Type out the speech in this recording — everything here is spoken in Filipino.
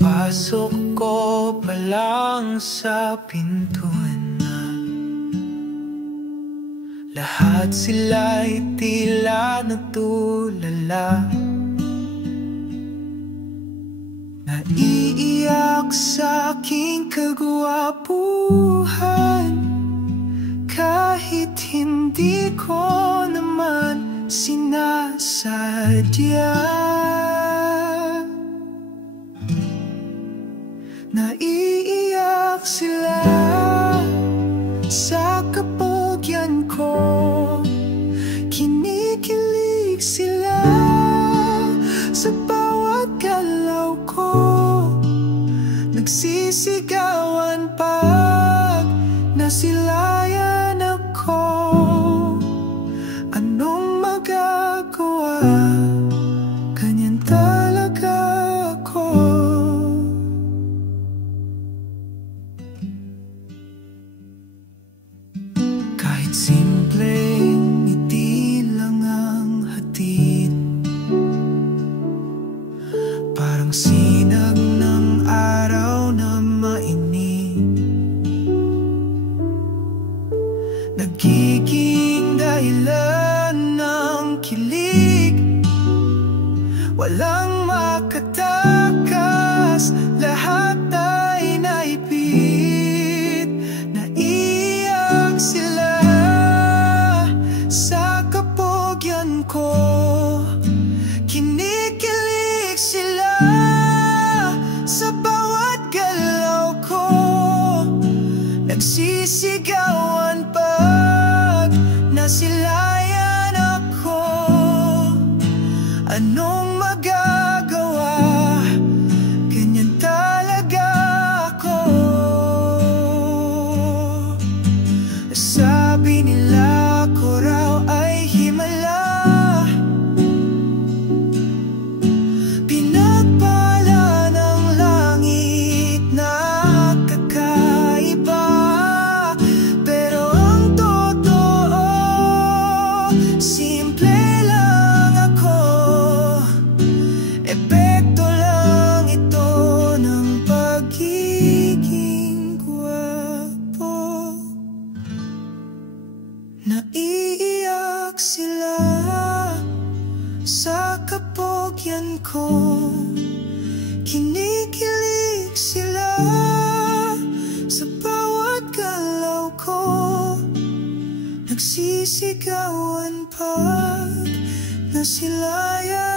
Pagpasok ko pa lang sa pintuan na, lahat sila'y tila natulala. Naiiyak sa aking kagwapuhan, kahit hindi ko naman sinasadya. Naiiyak sila sa kapugyan ko, kinikilig sila sa bawat galaw ko, nagsisigawan pag nasilayan ako. Anong magagawa? Ganyan talaga ako. Kahit simpleng ngiti lang ang hatid, parang sinag ng araw na mainit, nagiging dahilan ng kilig. Walang makatakas, lahat ay naipit. Naiiyak sila sa kapugyan ko, kinikilig sila sa bawat galaw ko, nagsisigawan pag nasilayan ako. Anong magagawa? Ganyan talaga ako. Sabi nila ko raw ay himala, pinagpala ng langit na kakaiba. Pero ang totoo, simple lang ako, epekto lang ito ng pagiging gwapo. Naiiyak sila sa kapugyan ko, kinikilig sila sa bawat galaw ko, nagsisigawan pag nasilayan